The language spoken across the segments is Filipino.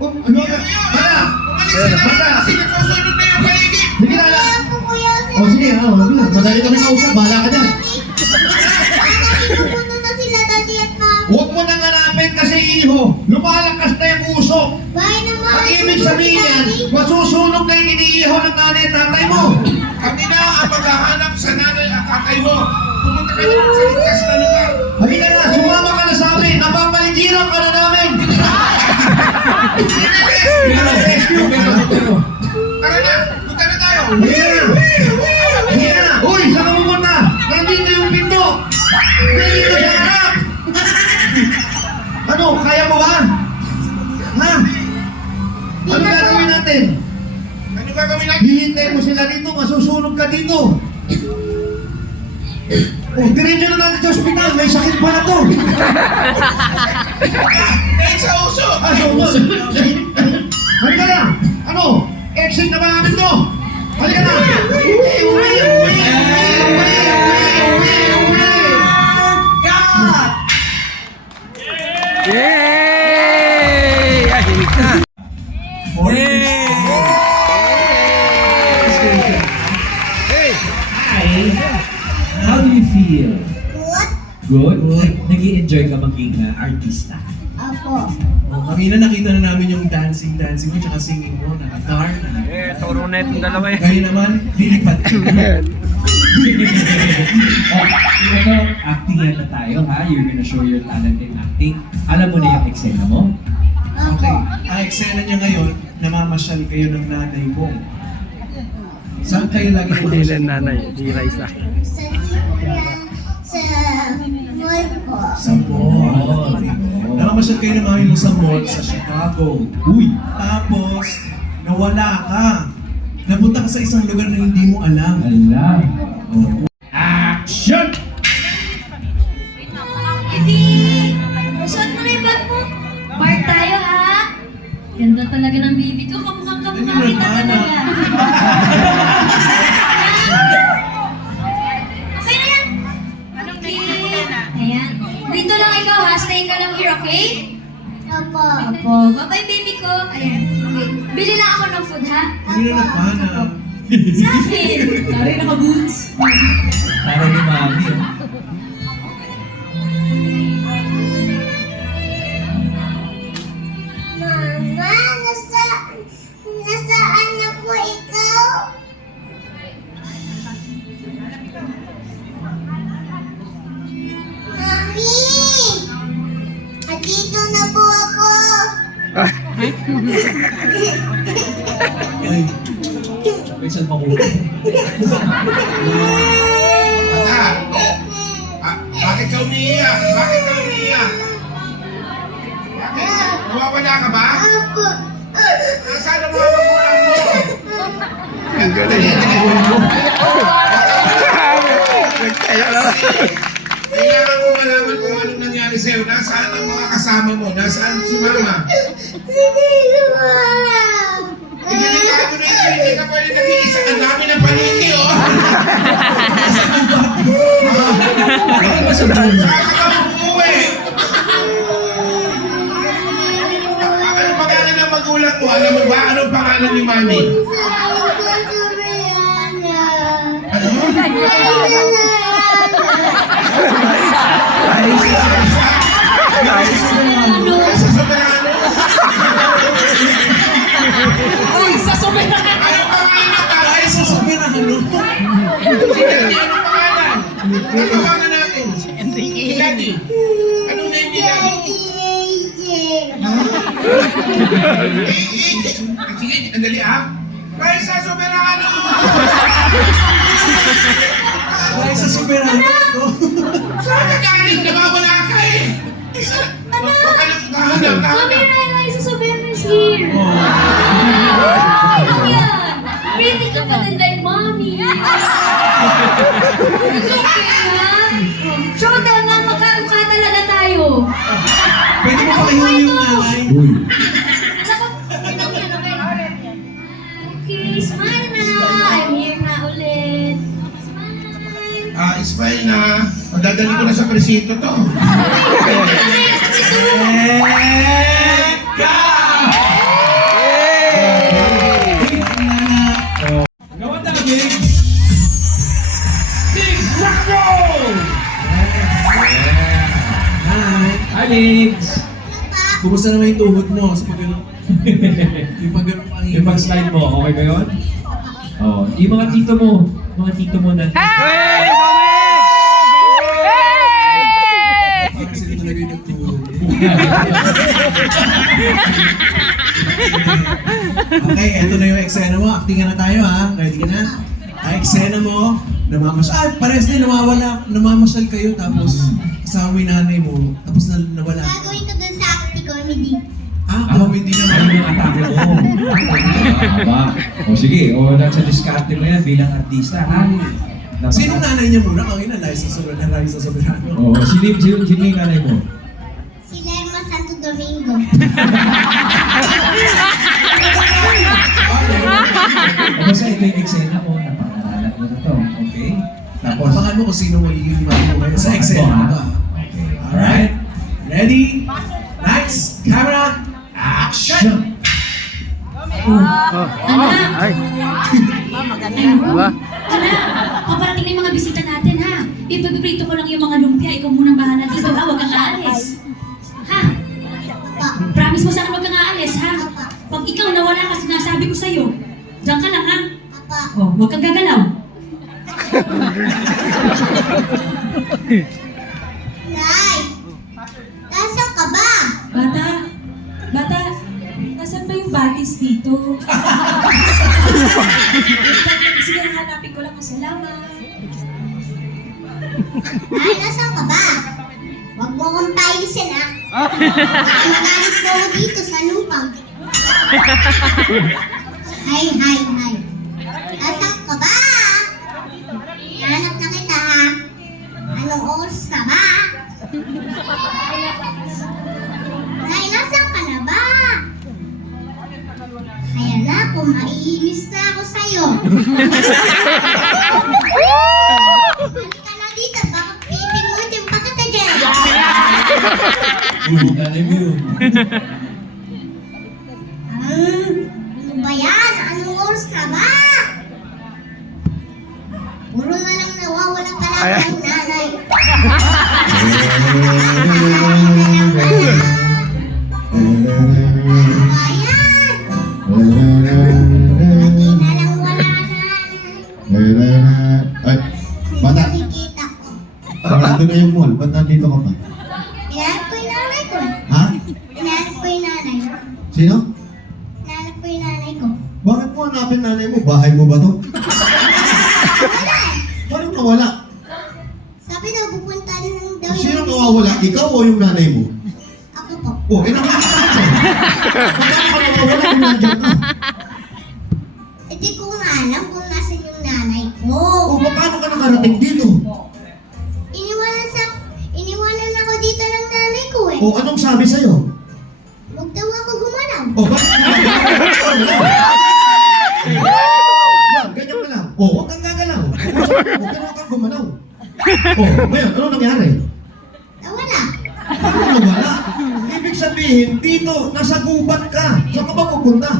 Ano ka? Bata! Bata! Kasi nagsusunod na yung paligid. Sige na lang! O sige, madali kami kausap. Bahala ka dyan. Pinupuno na sila, Daddy at Mami. Huwag mo nang hanapin kasi iho. Lumalakas na yung usok. Bahay na Ang ibig sabihin yan, masusunog na yung iniiho ng nanay at tatay mo. Kami na ang maghahanap sa nanay at tatay mo. Pumunta ka naman sa ligtas na lugar. Halika na, sumama ka na sa amin. Napapaligiran ka na namin. Tara na, punta na tayo. Halika na. Halika na. Uy, saan ka pumunta? Nandito yung pinto. Nandito sa harap. Ano, kaya mo ba? Ha? Ano gagawin natin? Ano gagawin natin? Hihintayin mo sila dito, masusunog ka dito. Oh, diretso na natin sa ospital, may sakit pa na to. Dahil sa uso. Ah, so, halika na. Ano? Exit na ba namin to? Halika na. Uwi. Yay! Ahilig na! Hi! How do you feel? Good? Good? Nag-i-enjoy ka maging artista? Apo. Oh, kanina nakita na namin yung dancing mo tsaka singing mo na guitar. Turo na itong dalawa eh. Ngayon naman, lilipad. Ito, acting yan na tayo ha. You're gonna show your talent in acting. Alam mo na yung eksena mo? Okay, ang eksena niya ngayon, namamasyal kayo ng nanay mo. Saan kayo lagi Hindi lang nanay, di Raisa. Sa mall po. Sa mall. Namamasyal kayo ng mami mo sa mall sa Chicago. Uy! Tapos, nawala ka. Napunta ka sa isang lugar na hindi mo alam. Ala! Oh. Action! Ebi! Suot mo na yung bag mo. Part tayo, ha? Ganda talaga ng baby ko. Kamukhang kamukha kita talaga. Okay na yan. Okay. Ayan. Dito lang ikaw, ha? Stay ka lang here, okay? Opo. Opo. Bye-bye, baby ko. Ayan. Okay. Bili lang ako ng food, ha? Hindi na nagpahanap. Sa akin. Tari naka-boots. Para ni Mami. Oh. Mama, nasaan na po ikaw? Mami! Andito na po ako. Ay, May saan makuha? Bata! Bakit ka umiiyak? Bakit ka umiiyak? Bakit? Nawawala ka ba? Apo. Nasaan ang mga magulang mo? Ang galing. Kailangan ko malaman kung anong nangyari sa'yo. Nasaan ang mga kasama mo? Nasaan si mama? Hindi ko alam. Delikado na ito. Hindi ka pwede nag-iisa. Ang dami ng paniki, oh. Saan ka umuwi? Ano pangalan ng magulang mo? Alam mo ba? Anong pangalan ni mami? Ano? Sa Soberano? Sa soberano. Anong pangalan ka? ay sa soberahan. Anong pangalan? Natawagan natin. Daddy. Anong name ni Daddy? Sige, andali ah. Dahil sa Soberano! Ay sa soberahan. Saan ka galing? Nawawala ka eh! Huwag ka lang kahanap, Mami, kahanap. Raisa Soberano is here. Ano yan? Pretty ka pa din dahil mommy. Okay ha? Showdown na, magkamukha talaga tayo. Pwede mo pakihuli yung nanay? Uy! Alam ko, yan, okay. Okay, smile na. I'm here na ulit. Smile. Ismail na. Madadali ko na sa presinto to. Ano yan? Ito. Eka! Alex! Kumusta naman yung tuhod mo sa pag yung pag-ano pang Yung pag-slide mo, okay ba yun? Oh, yung mga tito mo na... Parang sila talaga yung nagturo. Okay, eto na yung eksena mo. Actingan na tayo ha. Ready ka na? Ang eksena mo, namamasyal. Pares din, namamasyal kayo. Tapos, kasama mo yung nanay mo. Tapos nawala. Gagawin ko dun sa acting comedy. Comedy naman. Ano yung atake mo? Aba. O sige, nasa diskarte mo yan bilang artista, ha? Sinong nanay niya muna? Ang ina, Liza Soberano. Oo, sino yung nanay mo? Si Lerma Santo Domingo. Basta ito yung eksena mo, napakalalat mo na to, okay? Tapos, Abangan mo kung sino magiging mami mo ngayon sa eksena mo. Alright? Ready? Lights, camera, action! Ay. Aba. Anak, paparating na yung mga bisita natin ha. Ipapiprito ko lang yung mga lumpia. Ikaw munang bahala dito ha. Huwag kang aalis. Ha? Promise mo sa akin huwag kang aalis ha. Pag ikaw nawala ka sinasabi ko sa'yo, diyan ka lang ha. Oh, huwag kang gagalaw. Nay! Nasaan ka ba? Bata, nasan ba yung batis dito? Sige, hanapin ko lang. Salamat. Nay, nasaan ka ba? Huwag mo akong pailisin ha. Magalit mo ako dito sa lupang. Hi. Nasaan ka ba? Hanap na kita ha. Anong oras na ba? Nay, nasaan ka na ba? Kaya na, kung maiinis na ako sa'yo. Halika na dito, baka pipingutin pa kita dyan. nanay mo yun. Ano ba yan? Anong oras na ba? Puro na lang nawawala pala ako ng nanay. Ayan! Lagi na lang wala nanay. Ay, bata, Nakikita ko. sarado na yung mall. Ba't nandito ka pa? Inaanap ko yung nanay ko. Ha? Inaanap ko yung nanay. Sino? Inaanap ko yung nanay ko. Bakit mo hanapin nanay mo? Bahay mo ba to? Wala eh. Paano nawala? Sabi daw, pupunta rin ng daw. Sino nawawala? Ikaw o yung nanay mo? Ako po. Oh, nakakita siya. Paano ka nawawala kung nandiyan ka? Hindi ko nga alam kung nasan yung nanay ko. Oh, paano ka nakarating dito? Iniwanan ako dito ng nanay ko eh. Oh, anong sabi sa'yo? Huwag daw ako gumalaw. Oh, bakit? Yan, ganyan ka lang. Oh, huwag kang gagalaw. Huwag kang gumalaw. Oh, ngayon, ano nangyari? Nawala. Ano nawala? Ibig sabihin, dito, nasa gubat ka. Saan ka ba pupunta?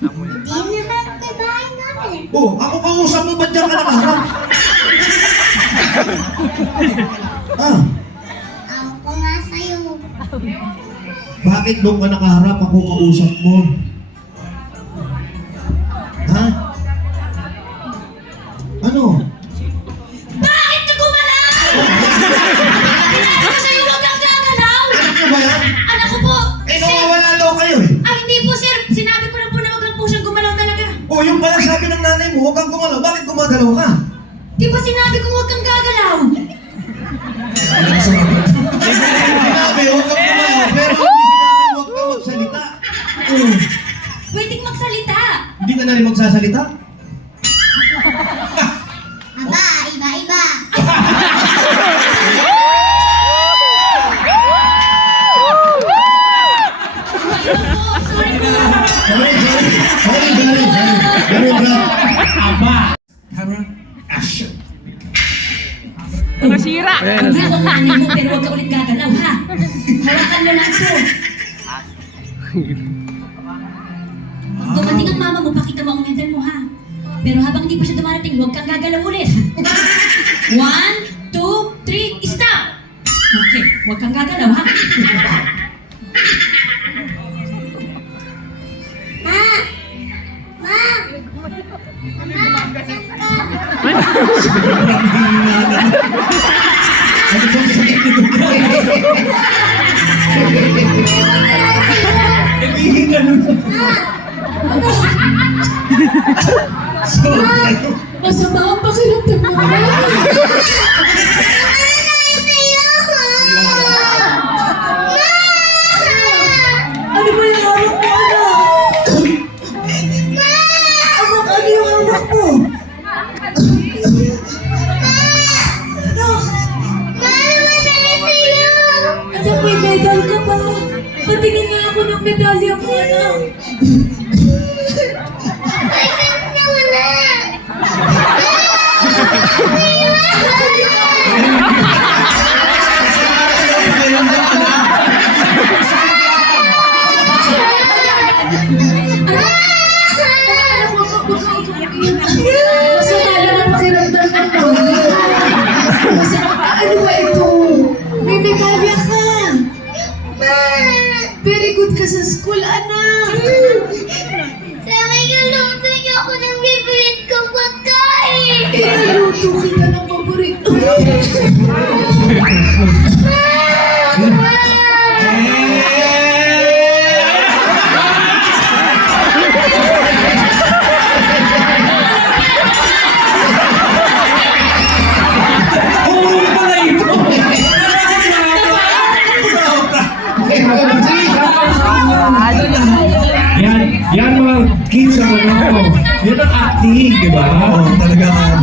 Hindi naman kay bahay namin eh. Oh, ako kausap mo, ba't dyan ka nakaharap? Ah, Ako nga sa'yo. bakit doon ka nakaharap ako kausap mo? Ha? Ano? Bakit ka gumalaw? Sinabi ko sa'yo, huwag kang gagalaw. Anak mo ba yan? Anak ko po. Eh, nawawala daw kayo eh. Ay, hindi po sir. Sinabi ko lang po na huwag lang po siyang gumalaw talaga. Oh, yung pala sabi ng nanay mo, huwag kang gumalaw. Bakit gumagalaw ka? Di ba sinabi ko huwag kang gagalaw? Sinabi, huwag kang gumalaw, pero hindi sinabi, huwag kang magsalita. Oh, Pwedeng magsalita. hindi ka na rin magsasalita? Aba, iba-iba. Sorry po. Sorry. Aba! Camera, action! Nasira. Sabi ako nanay mo, pero huwag ka ulit gagalaw, ha? Hawakan mo lang to. Dumating ang mama mo, pakita mo ang medal mo, ha? Pero habang hindi pa siya dumarating, huwag kang gagalaw ulit. 1, 2, 3, stop! Okay, Huwag kang gagalaw, ha? Ano bang sakit nito? Naghihinga nun. So, Masama ang pakiramdam ng Ano ba yung hawak mo, anak? Anak, ano yung hawak mo? Anak, may medal ka ba? Patingin nga ako ng medalya mo, anak. pakiramdam ka na. Anak, wag kang masama lang ang pakiramdam ng Lola. Ano ba ito? May medalya ka. Very good ka sa school, anak. Inaluto kita ng paborito. Oo, pala ito! Yan mga kids sa mga yan ang acting, di ba? Oo, talaga.